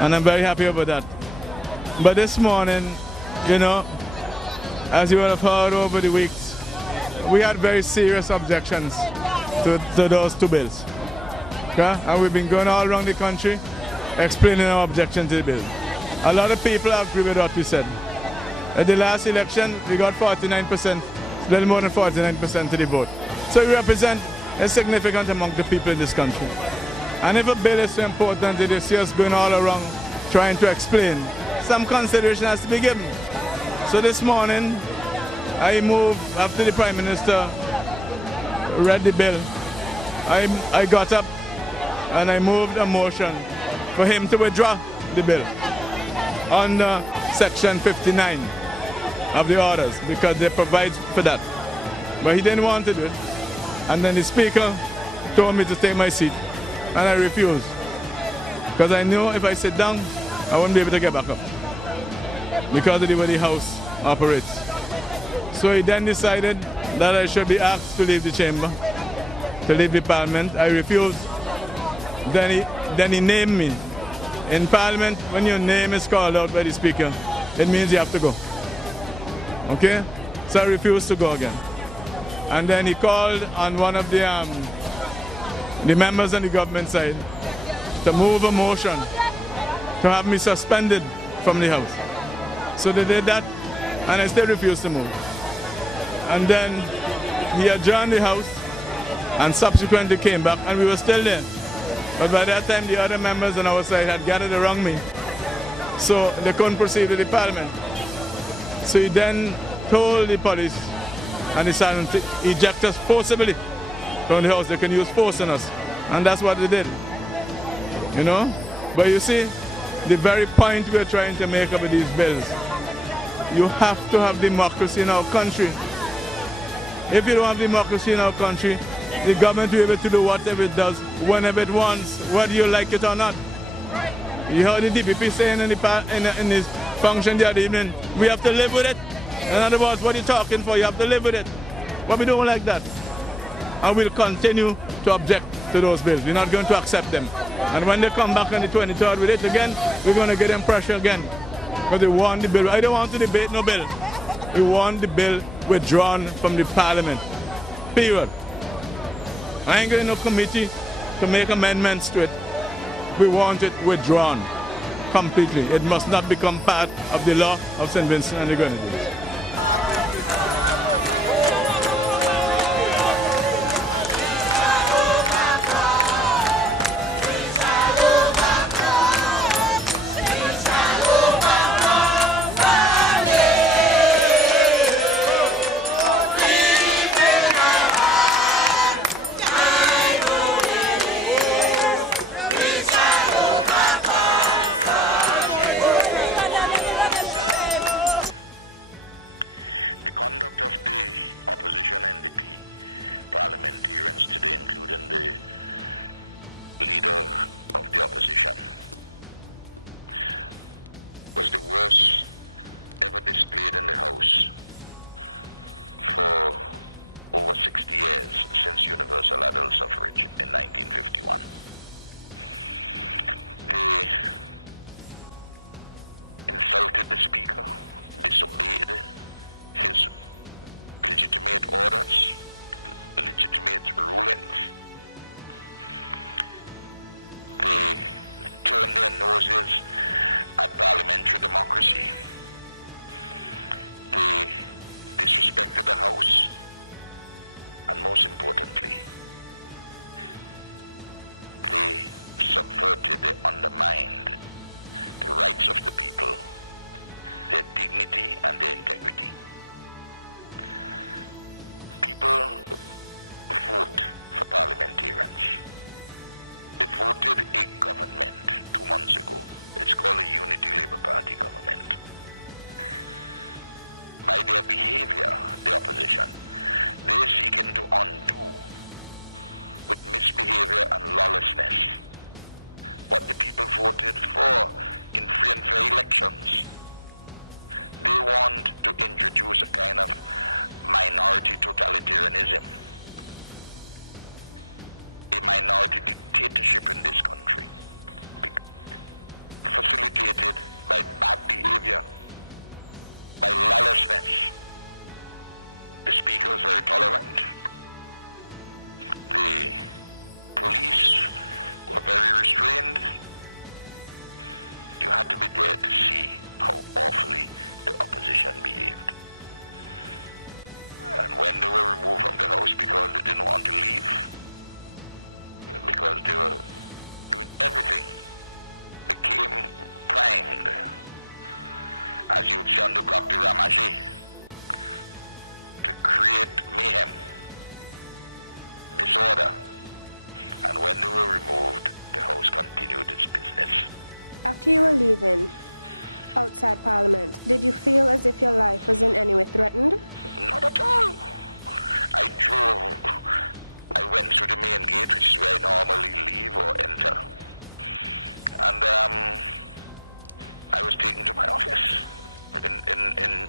And I'm very happy about that. But this morning, you know, as you would have heard over the weeks, we had very serious objections to those two bills. Okay? And we've been going all around the country explaining our objection to the bill. A lot of people agree with what we said. At the last election, we got 49%, a little more than 49% of the vote. So we represent a significant amount of people in this country. And if a bill is so important, it is just going all around trying to explain. Some consideration has to be given. So this morning, I moved, after the Prime Minister read the bill, I got up and I moved a motion for him to withdraw the bill under Section 59 of the orders, because they provide for that. But he didn't want to do it. And then the Speaker told me to take my seat, and I refused. Because I knew if I sit down, I wouldn't be able to get back up, because of the way the House operates. So he then decided that I should be asked to leave the chamber, to leave the Parliament. I refused. Then he named me. In Parliament, when your name is called out by the Speaker, it means you have to go. Okay? So I refused to go again. And then he called on one of the members on the government side to move a motion to have me suspended from the House. So they did that, and I still refused to move. And then he adjourned the House and subsequently came back, and we were still there. But by that time, the other members on our side had gathered around me, so they couldn't proceed with the Parliament. So he then told the police and the sergeant to eject us forcibly from the House. They can use force on us, and that's what they did. You know? But you see, the very point we're trying to make about these bills, you have to have democracy in our country. If you don't have democracy in our country, the government will be able to do whatever it does, whenever it wants, whether you like it or not. You heard the DPP saying in his function the other evening, we have to live with it. In other words, what are you talking for? You have to live with it. But we don't like that. And we'll continue to object to those bills. We're not going to accept them. And when they come back on the 23rd with it again, we're going to get them pressure again. Because they want the bill. I don't want to debate no bill. We want the bill withdrawn from the Parliament. Period. I ain't getting no committee to make amendments to it. We want it withdrawn completely. It must not become part of the law of St. Vincent and the Grenadines. Conduct of the opposition NDP parliamentarians today, including the leader of the opposition, was the worst ever displayed in the House for over 60 years since universal adult suffrage in 1951. They insulted the Speaker, disobeyed his legitimate orders, legitimate rulings. They turned their noses at parliamentary democracy. They disrespected the House, and most importantly, they subverted, they undermined the rights of the people, their dignity and their integrity. People vote for parliamentarians. They voted a government 2 months ago. It's called a Unity Labour Party government. By their behavior, the opposition, they're seeking to undo with misbehavior and lawlessness what the people voted for in free and fair elections. They want to introduce a kind of minority totalitarianism, a minority dictatorship in this country. For misbehavior, by lawlessness. The speaker was very tolerant. The police were very restrained. You had to be there to see how awfully the opposition behaved. And when they were removed from the house because they didn't want to leave, because they were doing everything, became primed, as you would see on the block de Ramage, to create mayhem, disorder. And when they were removed, the house continued its business. After you were leaving outside Parliament, did you feel as if your life was in any way threatened? Not at all. I went through the main gate, which is where I normally leave or enter. And I was taken to my office in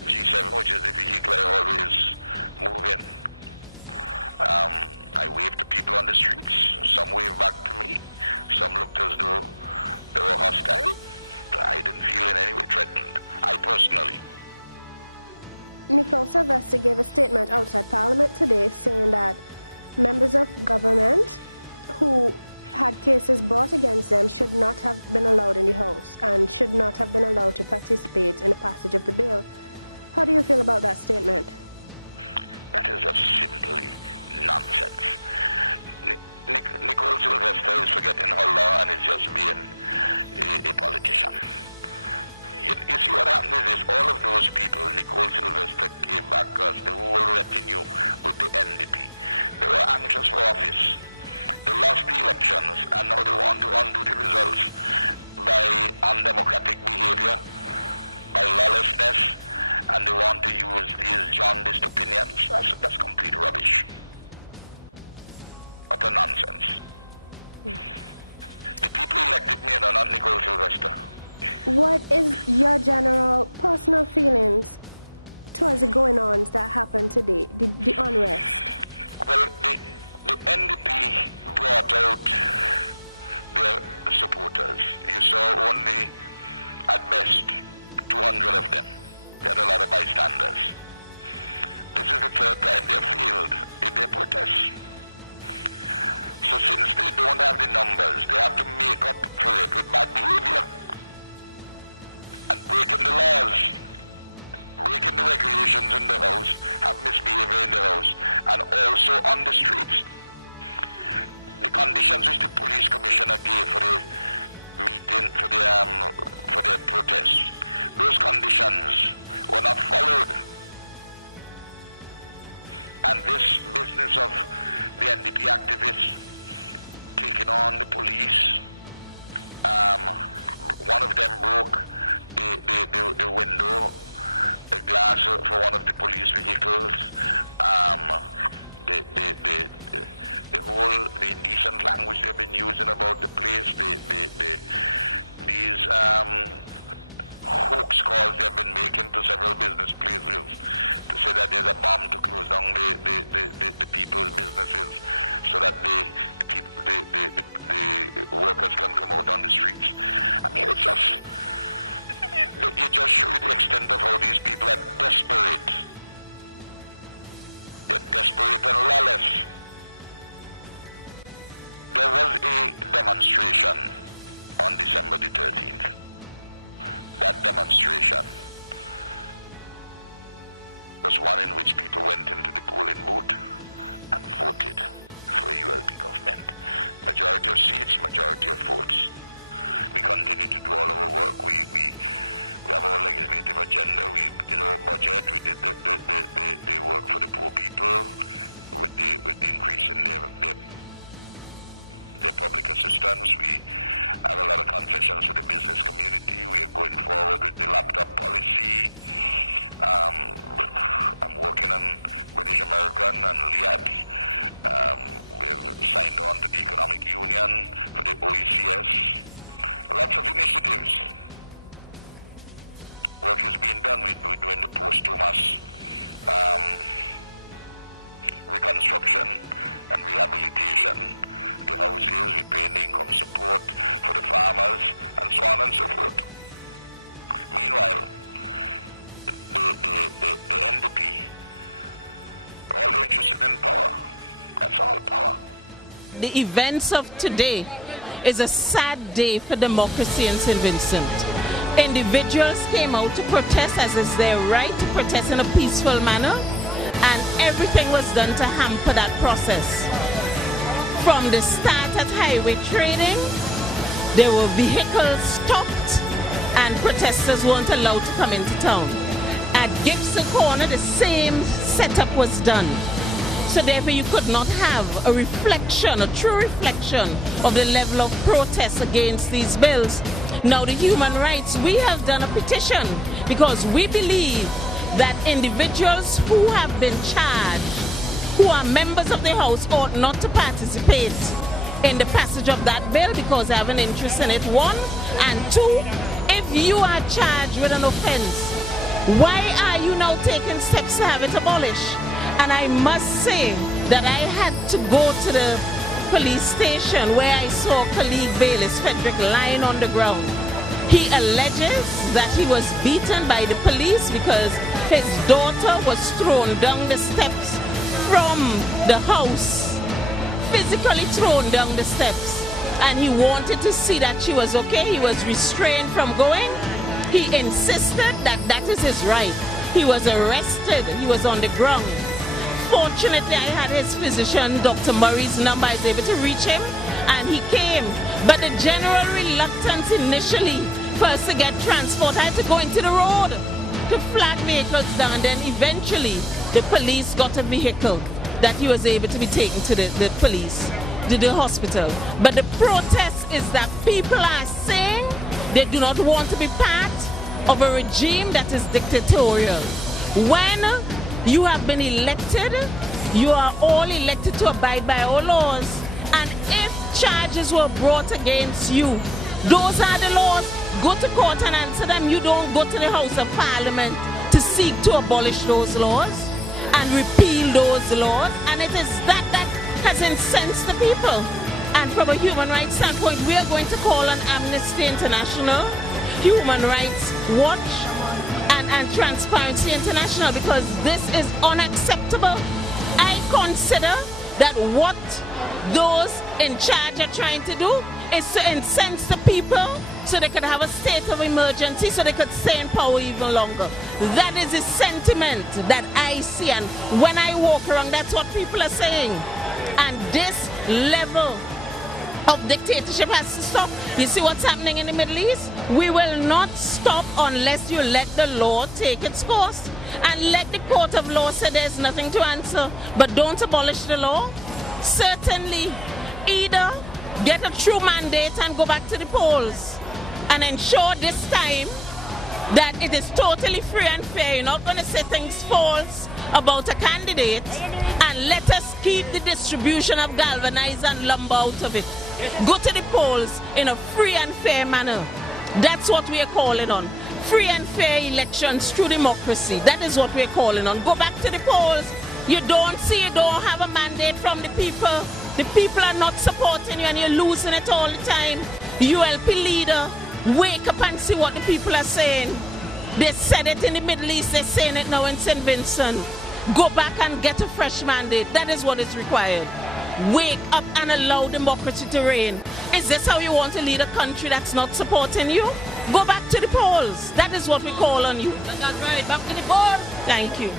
G7, which is the vehicle I always move in. I waved to people on the streets. Some waved back to me. Some looked as though they were hostile. I didn't feel in any way threatened. I personally. Nicole Sylvester gave a statement outside Parliament today saying that members of government who had cases brought against them should not have been allowed in the House and should not have been allowed to participate in the passage of the bill. How do you feel about that statement? That is just simply nonsense. Nicole Sylvester is forgetting her law and is just being a politician. You see what happened is this, all of those people, Nicole Sylvester came back as the whole retinue with the NDP. They were anxious for office. They lost the elections and now they want to undo the results by undemocratic behavior, by lawlessness, and they want to use these jaundiced opinions. That's complete rubbish. Utter nonsense. The people elected me and not Nicole Sylvester. What is your general personal feelings towards the going-ons that happened today, the unrest? Well, the NDP brought out their supporters. You saw only, at best, 200 of them. They had a lot of bystanders. This is the third time they have failed in their protests. So since they don't have the numbers, they have to make up for it with bad behavior. And breaking the laws, breaking the regulations in the house, have misbehavior in the house, and also on the streets. The conditions which the police commissioner gave for the meeting, for the protest, those conditions were not followed. And this business of the NDP activists taking on the police, one of them broke the window, the glass for one of the police vehicles. The indecent language they've been using about the place, these hoax calls they've been making to several business places to say that there's a bomb to close down the people's businesses so that the workers can come out on the streets. I mean, it's just, it just shows the extent of how these people are desperate. They're desperate and lawless. There was a demonstration on December the 13th. That demonstration was one in which people went into the polling booth and voted for a ULP government. Majority of seats, majority of votes. We continue to do all our work. We have our legislative agenda. We did our budget. We did the work for the poor people with the increase in their public assistance. We have a lot of concessions for the business community. We are going forward with the laptop policy. I'm working on British American and LIADS. We've signed on to the Economic Union for the OECS. Lots of initiatives. Work is being done. We're doing the post-Thomas reconstruction and rehabilitation. The houses, we're paying the income support for the farmers, and so on and so forth. Meanwhile, the NDP, all interested in power. That's all, power. The events of today is a sad day for democracy in St. Vincent. Individuals came out to protest, as is their right to protest in a peaceful manner, and everything was done to hamper that process. From the start at highway trading, there were vehicles stopped and protesters weren't allowed to come into town. At Gibson Corner, the same setup was done. So therefore you could not have a reflection, a true reflection of the level of protest against these bills. Now the human rights, we have done a petition because we believe that individuals who have been charged, who are members of the House, ought not to participate in the passage of that bill because they have an interest in it, one. And two, if you are charged with an offense, why are you now taking steps to have it abolished? And I must say that I had to go to the police station where I saw colleague Bayless Frederick lying on the ground. He alleges that he was beaten by the police because his daughter was thrown down the steps from the house, physically thrown down the steps. And he wanted to see that she was okay. He was restrained from going. He insisted that that is his right. He was arrested. He was on the ground. Fortunately, I had his physician, Dr. Murray's number. I was able to reach him, and he came. But the general reluctance initially for us to get transport, I had to go into the road to flag vehicles down. Then eventually, the police got a vehicle that he was able to be taken to the police, to the hospital. But the protest is that people are saying they do not want to be part of a regime that is dictatorial. When you have been elected, you are all elected to abide by our laws. And if charges were brought against you, those are the laws. Go to court and answer them. You don't go to the House of Parliament to seek to abolish those laws and repeal those laws. And it is that has incensed the people. And from a human rights standpoint, we are going to call on Amnesty International, Human Rights Watch, and Transparency International, because this is unacceptable. I consider that what those in charge are trying to do is to incense the people so they could have a state of emergency, so they could stay in power even longer. That is the sentiment that I see, and when I walk around, that's what people are saying. And this level of dictatorship has to stop. You see what's happening in the Middle East? We will not stop unless you let the law take its course and let the court of law say there's nothing to answer. But don't abolish the law. Certainly, either get a true mandate and go back to the polls and ensure this time that it is totally free and fair. You're not going to say things false about a candidate, and let us keep the distribution of galvanized and lumber out of it. Go to the polls in a free and fair manner. That's what we are calling on. Free and fair elections through democracy. That is what we are calling on. Go back to the polls. You don't have a mandate from the people. The people are not supporting you and you're losing it all the time. ULP leader, wake up and see what the people are saying. They said it in the Middle East, they're saying it now in St. Vincent. Go back and get a fresh mandate. That is what is required. Wake up and allow democracy to reign. Is this how you want to lead a country that's not supporting you? Go back to the polls. That is what we call on you. That's right. Back to the polls. Thank you.